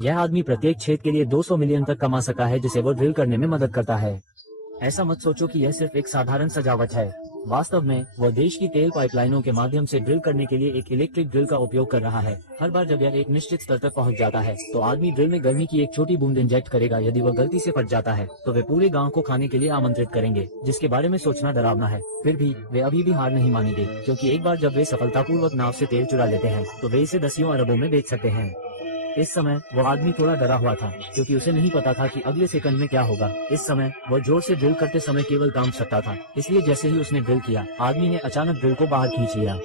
यह आदमी प्रत्येक छेद के लिए 200 मिलियन तक कमा सका है, जिसे वो ड्रिल करने में मदद करता है। ऐसा मत सोचो कि यह सिर्फ एक साधारण सजावट है। वास्तव में वो देश की तेल पाइपलाइनों के माध्यम से ड्रिल करने के लिए एक इलेक्ट्रिक ड्रिल का उपयोग कर रहा है। हर बार जब यह एक निश्चित स्तर तक पहुंच जाता है तो आदमी ड्रिल में गर्मी की एक छोटी बूंद इंजेक्ट करेगा। यदि वह गलती से फट जाता है तो वे पूरे गांव को खाने के लिए आमंत्रित करेंगे, जिसके बारे में सोचना डरावना है। फिर भी वे अभी भी हार नहीं मानेंगे, क्योंकि एक बार जब वे सफलतापूर्वक नाव से तेल चुरा लेते हैं तो वे इसे दसियों अरबों में बेच सकते हैं। इस समय वो आदमी थोड़ा डरा हुआ था, क्योंकि उसे नहीं पता था कि अगले सेकंड में क्या होगा। इस समय वो जोर से ड्रिल करते समय केवल कांप सकता था, इसलिए जैसे ही उसने ड्रिल किया, आदमी ने अचानक ड्रिल को बाहर खींच लिया।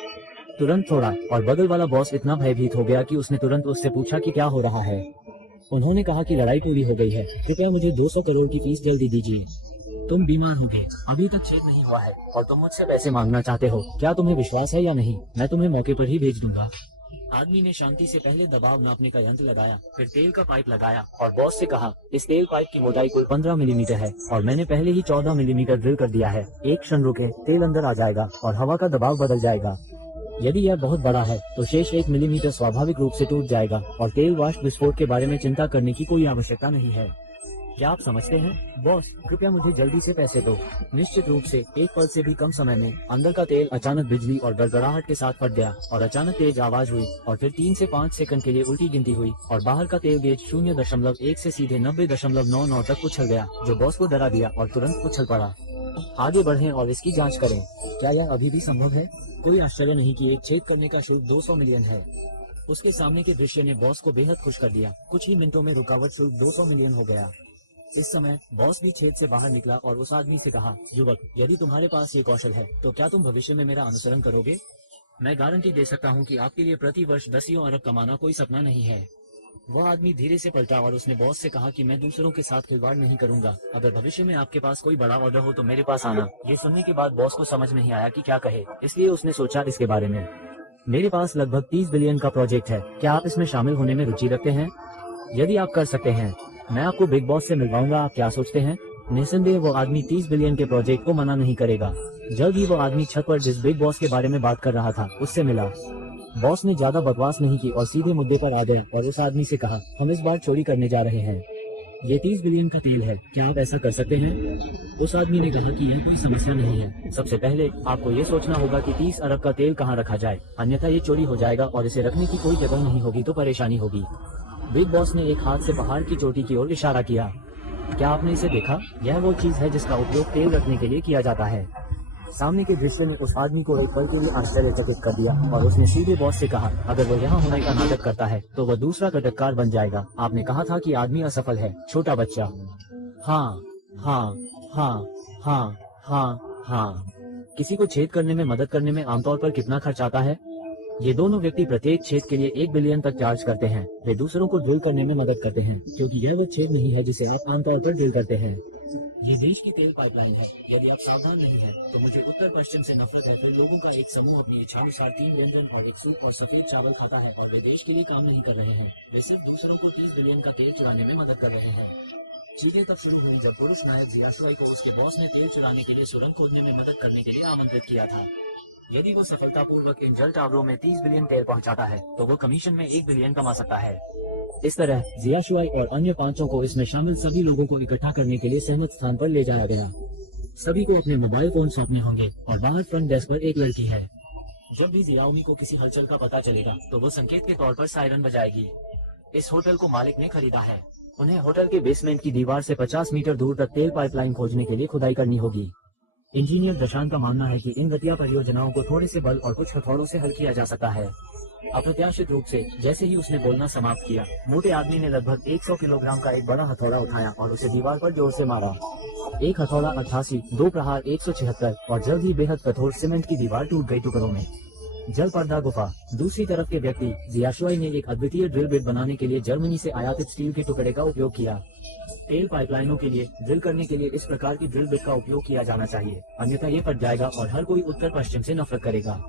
तुरंत थोड़ा और बगल वाला बॉस इतना भयभीत हो गया कि उसने तुरंत उससे पूछा कि क्या हो रहा है। उन्होंने कहा कि लड़ाई पूरी हो गई है, कृपया मुझे 200 करोड़ की फीस जल्दी दीजिए। तुम बीमार हो गए, अभी तक छेद नहीं हुआ है और तुम मुझसे पैसे मांगना चाहते हो। क्या तुम्हें विश्वास है या नहीं? मैं तुम्हें मौके पर ही भेज दूंगा। आदमी ने शांति से पहले दबाव नापने का यंत्र लगाया, फिर तेल का पाइप लगाया और बॉस से कहा, इस तेल पाइप की मोटाई कुल 15 मिलीमीटर है और मैंने पहले ही 14 मिलीमीटर ड्रिल कर दिया है। एक क्षण रुके, तेल अंदर आ जाएगा और हवा का दबाव बदल जाएगा। यदि यह बहुत बड़ा है तो शेष 1 मिलीमीटर स्वाभाविक रूप से टूट जाएगा और तेल वाष्प विस्फोट के बारे में चिंता करने की कोई आवश्यकता नहीं है। क्या आप समझते हैं? बॉस, कृपया मुझे जल्दी से पैसे दो। निश्चित रूप से एक पल से भी कम समय में अंदर का तेल अचानक बिजली और गड़गड़ाहट के साथ फट गया और अचानक तेज आवाज हुई और फिर 3 से 5 सेकंड के लिए उल्टी गिनती हुई और बाहर का तेल गेज 0.1 से सीधे 90.99 तक उछल गया, जो बॉस को डरा दिया और तुरंत उछल पड़ा। आगे बढ़ें और इसकी जांच करें। क्या यह अभी भी संभव है? कोई आश्चर्य नहीं कि एक छेद करने का शुल्क 200 मिलियन है। उसके सामने के दृश्य ने बॉस को बेहद खुश कर दिया। कुछ ही मिनटों में रुकावट शुल्क 200 मिलियन हो गया। इस समय बॉस भी छेद से बाहर निकला और उस आदमी से कहा, युवक, यदि तुम्हारे पास ये कौशल है तो क्या तुम भविष्य में मेरा अनुसरण करोगे? मैं गारंटी दे सकता हूँ कि आपके लिए प्रति वर्ष दसियों अरब कमाना कोई सपना नहीं है। वह आदमी धीरे से पलटा और उसने बॉस से कहा कि मैं दूसरों के साथ खिलवाड़ नहीं करूंगा। अगर भविष्य में आपके पास कोई बड़ा ऑर्डर हो तो मेरे पास आना। ये सुनने के बाद बॉस को समझ नहीं आया कि क्या कहे, इसलिए उसने सोचा इसके बारे में। मेरे पास लगभग 30 बिलियन का प्रोजेक्ट है, क्या आप इसमें शामिल होने में रुचि रखते हैं? यदि आप कर सकते हैं, मैं आपको बिग बॉस से मिलवाऊंगा। आप क्या सोचते हैं? निस्संदेह वो आदमी 30 बिलियन के प्रोजेक्ट को मना नहीं करेगा। जल्द ही वो आदमी छत पर जिस बिग बॉस के बारे में बात कर रहा था उससे मिला। बॉस ने ज्यादा बकवास नहीं की और सीधे मुद्दे पर आ गया और उस आदमी से कहा, हम इस बार चोरी करने जा रहे हैं। ये 30 बिलियन का तेल है, क्या आप ऐसा कर सकते हैं? उस आदमी ने कहा कि यह कोई समस्या नहीं है। सबसे पहले आपको ये सोचना होगा कि 30 अरब का तेल कहाँ रखा जाए, अन्यथा ये चोरी हो जाएगा और इसे रखने की कोई जगह नहीं होगी तो परेशानी होगी। बिग बॉस ने एक हाथ से पहाड़ की चोटी की ओर इशारा किया। क्या आपने इसे देखा? यह वो चीज है जिसका उपयोग तेल रखने के लिए किया जाता है। सामने के दृश्य ने उस आदमी को एक पल के लिए आश्चर्यचकित कर दिया और उसने सीधे बॉस से कहा, अगर वो यहाँ होने का नाटक करता है तो वह दूसरा घटककार बन जाएगा। आपने कहा था कि आदमी असफल है, छोटा बच्चा। हाँ हाँ हाँ हाँ हाँ हाँ। किसी को छेद करने में मदद करने में आमतौर पर कितना खर्च आता है? ये दोनों व्यक्ति प्रत्येक छेद के लिए 1 बिलियन तक चार्ज करते हैं। वे दूसरों को ड्रिल करने में मदद करते हैं, क्योंकि यह वो छेद नहीं है जिसे आप आमतौर पर ड्रिल करते हैं। ये देश की तेल पाइपलाइन है। यदि आप सावधान नहीं हैं, तो मुझे उत्तर पश्चिम से नफरत है। फिर लोगों का एक समूह अपनी इच्छानुसार 3 व्यंजन और एक सूप और सफेद चावल खाता है और वे देश के लिए काम नहीं कर रहे हैं। वे सिर्फ दूसरों को 30 बिलियन का तेल चुराने में मदद कर रहे हैं। चीजें तब शुरू हुई जब पुरुष नायक जियाशुआई को उसके बॉस ने तेल चुराने के लिए सुरंग खोदने में मदद करने के लिए आमंत्रित किया था। यदि वो सफलतापूर्वक इन जल टावरों में 30 बिलियन तेल पहुंचाता है तो वो कमीशन में 1 बिलियन कमा सकता है। इस तरह जियाशुआई और अन्य 5 को इसमें शामिल सभी लोगों को इकट्ठा करने के लिए सहमत स्थान पर ले जाया गया। सभी को अपने मोबाइल फोन सौंपने होंगे और बाहर फ्रंट डेस्क पर एक लड़की है। जब भी जियाओमी को किसी हलचल का पता चलेगा तो वो संकेत के तौर पर सायरन बजाएगी। इस होटल को मालिक ने खरीदा है। उन्हें होटल के बेसमेंट की दीवार से 50 मीटर दूर तक तेल पाइपलाइन खोजने के लिए खुदाई करनी होगी। इंजीनियर दशान का मानना है कि इन घटिया परियोजनाओं को थोड़े से बल और कुछ हथौड़ों से हल किया जा सकता है। अप्रत्याशित रूप से जैसे ही उसने बोलना समाप्त किया, मोटे आदमी ने लगभग 100 किलोग्राम का एक बड़ा हथौड़ा उठाया और उसे दीवार पर जोर से मारा। एक हथौड़ा 88, 2 प्रहार 176 और जल्द ही बेहद कठोर सीमेंट की दीवार टूट गई टुकड़ों में। जल पर्दा गुफा। दूसरी तरफ के व्यक्ति जियाशुआई ने एक अद्वितीय ड्रिल बिट बनाने के लिए जर्मनी से आयातित स्टील के टुकड़े का उपयोग किया। तेल पाइपलाइनों के लिए ड्रिल करने के लिए इस प्रकार की ड्रिल बिट का उपयोग किया जाना चाहिए, अन्यथा ये फट जाएगा और हर कोई उत्तर पश्चिम से नफरत करेगा।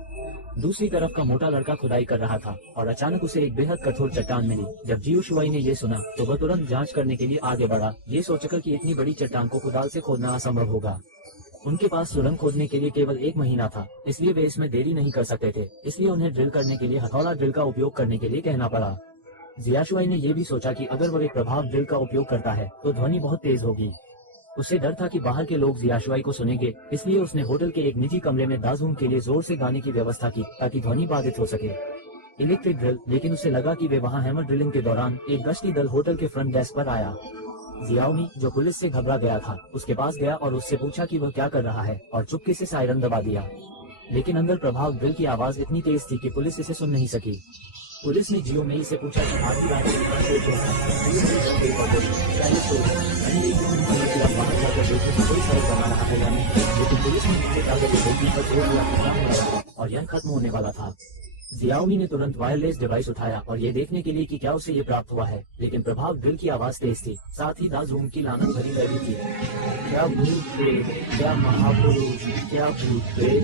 दूसरी तरफ का मोटा लड़का खुदाई कर रहा था और अचानक उसे एक बेहद कठोर चट्टान मिली। जब जियाशुआई ने ये सुना तो वह तुरंत जांच करने के लिए आगे बढ़ा, ये सोचकर कि इतनी बड़ी चट्टान को कुदाल से खोदना असंभव होगा। उनके पास सुरंग खोदने के लिए केवल 1 महीना था, इसलिए वे इसमें देरी नहीं कर सकते थे। इसलिए उन्हें ड्रिल करने के लिए हथौड़ा ड्रिल का उपयोग करने के लिए कहना पड़ा। जियाशुआई ने यह भी सोचा कि अगर वो एक प्रभाव ड्रिल का उपयोग करता है तो ध्वनि बहुत तेज होगी। उसे डर था कि बाहर के लोग जियाशुआई को सुनेंगे, इसलिए उसने होटल के एक निजी कमरे में दाजूम के लिए जोर से गाने की व्यवस्था की ताकि ध्वनि बाधित हो सके। इलेक्ट्रिक ड्रिल, लेकिन उसे लगा कि वे वहां हैमर ड्रिलिंग के दौरान एक गश्ती दल होटल के फ्रंट डेस्क पर आया। जियाओमी, जो पुलिस से घबरा गया था, उसके पास गया और उससे पूछा कि वह क्या कर रहा है और चुपके से सायरन दबा दिया। लेकिन अंदर प्रभाव ड्रिल की आवाज इतनी तेज थी कि पुलिस इसे सुन नहीं सकी। पुलिस ने जियोमेई से पूछा कि आधी रात में कितना शोर हो रहा है और यह खत्म होने वाला था। जियाओमी ने तुरंत वायरलेस डिवाइस उठाया और ये देखने के लिए कि क्या उसे ये प्राप्त हुआ है, लेकिन प्रभाव ड्रिल की आवाज तेज थी, साथ ही दाजूम की लानत भरी लगी थी। क्या भूत प्रेत, क्या महापुरुष, क्या भूत प्रेत।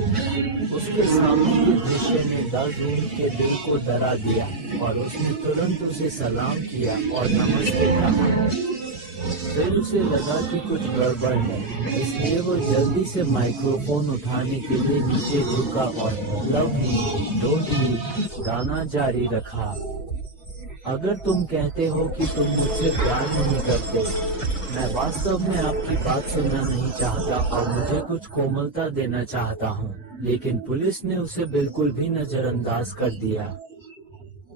उसके सामने दृश्य ने दाजूम के दिल को डरा दिया और उसने तुरंत उसे सलाम किया और नमस्ते कहा। फिर उसे लगा कि कुछ गड़बड़ है, इसलिए वो जल्दी से माइक्रोफोन उठाने के लिए नीचे झुका और लव मी डोंट यू गाना जारी रखा। अगर तुम कहते हो कि तुम मुझसे प्यार नहीं करते, मैं वास्तव में आपकी बात सुनना नहीं चाहता और मुझे कुछ कोमलता देना चाहता हूँ, लेकिन पुलिस ने उसे बिल्कुल भी नजरअंदाज कर दिया।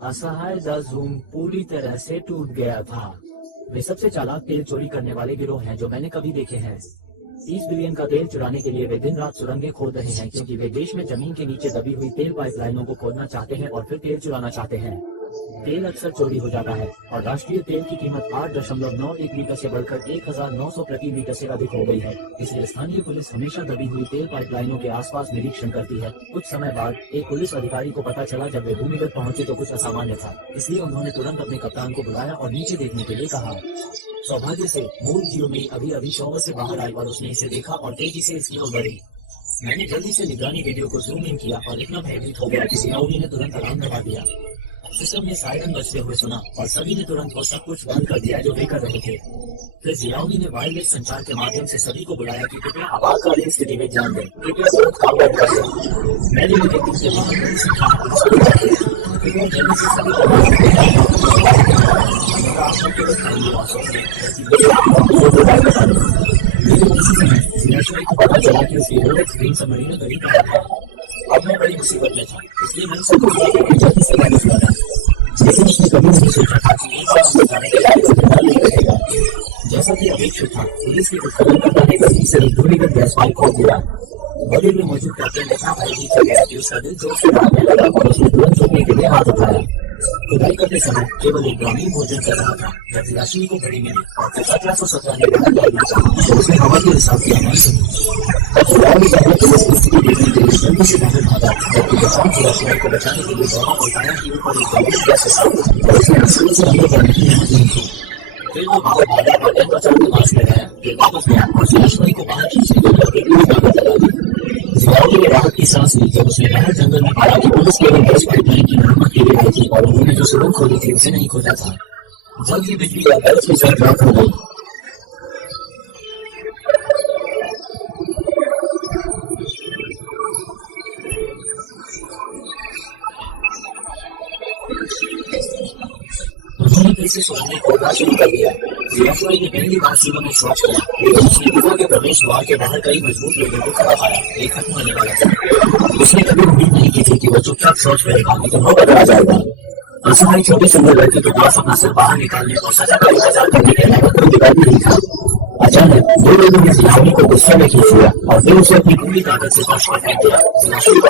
असहाय दाजूम पूरी तरह से टूट गया था। वे सबसे चालाक तेल चोरी करने वाले गिरोह हैं जो मैंने कभी देखे हैं। 30 बिलियन का तेल चुराने के लिए वे दिन रात सुरंगें खोद रहे हैं, क्योंकि वे देश में जमीन के नीचे दबी हुई तेल पाइपलाइनों को खोदना चाहते हैं और फिर तेल चुराना चाहते हैं। तेल अक्सर चोरी हो जाता है और राष्ट्रीय तेल की कीमत 8.91 लीटर से बढ़कर 1900 प्रति लीटर से अधिक हो गई है। इसलिए स्थानीय पुलिस हमेशा दबी हुई तेल पाइपलाइनों के आसपास निरीक्षण करती है। कुछ समय बाद एक पुलिस अधिकारी को पता चला जब वे भूमिगत पहुंचे तो कुछ असामान्य था, इसलिए उन्होंने तुरंत अपने कप्तान को बुलाया और नीचे देखने के लिए कहा। सौभाग्य से मून जियोमेई अभी शॉवर से बाहर आई और उसने इसे देखा और तेजी से इसकी ओर बढ़ी। मैंने जल्दी से निगरानी वीडियो को जूम इन किया और इतना भयभीत हो गया कि जियाओमी ने तुरंत अलार्म दबा दिया। सिस्टम ने सायरन बजते हुए सुना और सभी ने तुरंत वो सब कुछ बंद कर दिया जो वे कर रहे थे। फिर जियाओमी ने वायरलेस संचार के माध्यम से सभी को बुलाया कि कृपया आपातकालीन स्थिति में ध्यान दें, कृपया तुरंत काम बंद कर दें। मैं तो टिकटिंग के बाहर बड़ी संख्या में पुलिस अधिकारी हैं, कृपया जल्दी से सभी प्रकार के बेकार खाते के औजारों को हटाएं, अन्यथा आप न केवल खाएंगे और सोएंगे बल्कि उसका आनंद भी लेंगे बाल कटाने। लेकिन इसी समय जियाशुआई को पता चला कि उसकी रोलेक्स ग्रीन सबमरीनर घड़ी गायब है। अब मैं बड़ी मुसीबत में था, इसलिए मैं उसे ढूंढने के लिए जल्दी से वापस लौटा। लेकिन उसने कभी नहीं सोचा था कि एक बार अंदर जाने के बाद वह जिंदा नहीं बचेगा। जैसा कि अपेक्षित था, पुलिस के उत्खननकर्ता ने गलती से एक भूमिगत गैस पाइप खोल दिया। बगल में मौजूद कैप्टन इतना भयभीत हो गया कि उसका दिल जोर से धड़कने लगा और उसने तुरंत रुकने के लिए हाथ उठाया। खुदाई करते समय केवल एक ग्रामीण भोजन कर रहा था जब जियाशुई को घड़ी मिली और फिर 1717 ने बाहर भागना चाहा तो उसने हवा के हिसाब की आवाज सुनी। तब जियाओमी पहले पुलिस की स्थिति देखने के लिए जल्दी से बाहर भागा, जबकि बचान जियाशुई को बचाने के लिए दौड़ा और पाया कि ऊपर एक गंभीर गैस हिसाब था और उसने आसानी से अंदर जाने की हिम्मत नहीं की। फिर वो बाहर भागा और N-95 में मास्क लगाया, फिर वापस गया और जियाशुई को बाहर खींचने के लिए अपनी पूरी ताकत लगा दी। जियाओमी ने राहत की सांस ली जब उसने बाहर जंगल में पाया कि पुलिस केवल गैस पाइपलाइन की मरम्मत के लिए आई थी और उन्होंने जो सुरंग खोदी थी उसे नहीं खोजा था। जल्द ही बिजली और गरज के साथ रात हो गई। उन्होंने फिर से सुरंगें खोदना शुरू कर दिया। जियाशुई ने पहली बार जीवन में शौच किया, लेकिन उसने गुफा के प्रवेश द्वार के बाहर कई मजबूत लोगों को खड़ा पाया। एक खत्म होने वाला था। उसने कभी उम्मीद नहीं की थी कि वह चुपचाप शौच करेगा, लेकिन वह पकड़ा जाएगा। असहाय छोटे सुंदर लड़के के पास अपना सिर बाहर निकालने और सजा का इंतजार करने के लिए अचानक दो लोगों ने जियाशुई को गुस्से में खींच लिया और फिर उसे अपनी पूरी ताकत से फर्श पर फेंक दिया। जियाशुई का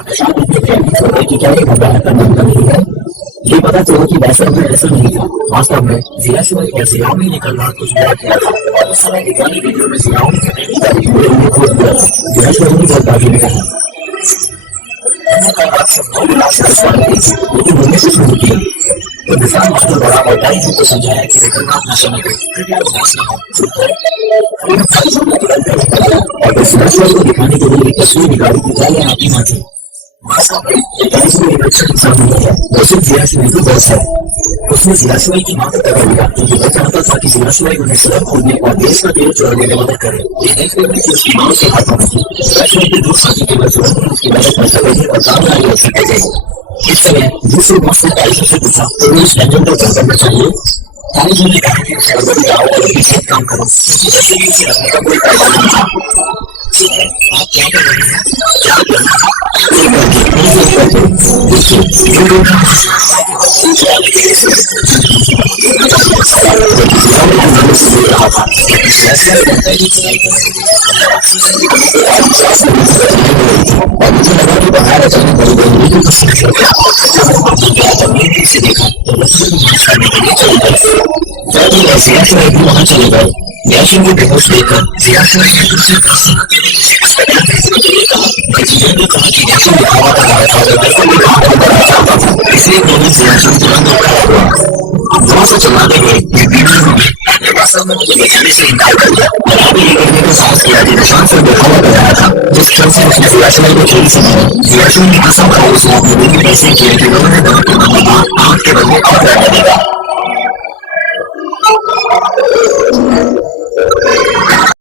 जो पता चला कि वास्तव में ऐसा नहीं था। वास्तव में जियाशुई और जियाओमी ने कल रात कुछ बात किया और इस समय दिखाने के लिए जियाओमी को पहली बार वीडियो खोल दिया था। जियाशुई ने जल्दबाजी में कहा, को दिखाने के लिए तस्वीर निकाली की पहले आपकी माँ थी। जियाशुई को दोस्त है। उसने जियाशुई की मां को पकड़ लिया क्योंकि वह चाहता था कि जियाशुई को जियाशुई के दोस्त साथी के दूसरों उसकी मदद कर सके थे और काम जारी रख सकते थे। इस दौरान दूसरे बॉस ने टाइगर से पूछा तो इस पैटर्न पर ज्यादा बताइए। टाइगर ने कहा कि उसे अंदर बुलाओ और उनके साथ काम करो क्योंकि जैसे भी उसे रखने का कोई फायदा नहीं है। ठीक है, आप क्या कर रहे हैं? आप वहाँ हैं एक एक करके देखिए जो लोग आप कहता है कि चढ़ाई कर रहे थे ऑक्सीजन की कमी के कारण सांस लेने में कठिनाई हो रही थी। मुझे लगा कि बाहर से देखा तो बच्चे को मास्क करने के लिए चली गई। वहां चले गए याशी को बेहोश देखकर को कहा कि याशी ने खेला था लेकिन मैं कहा बताना चाहता था इसलिए वास्तव में मुझे बचाने से इनकार करना और आप ये कहने के साथ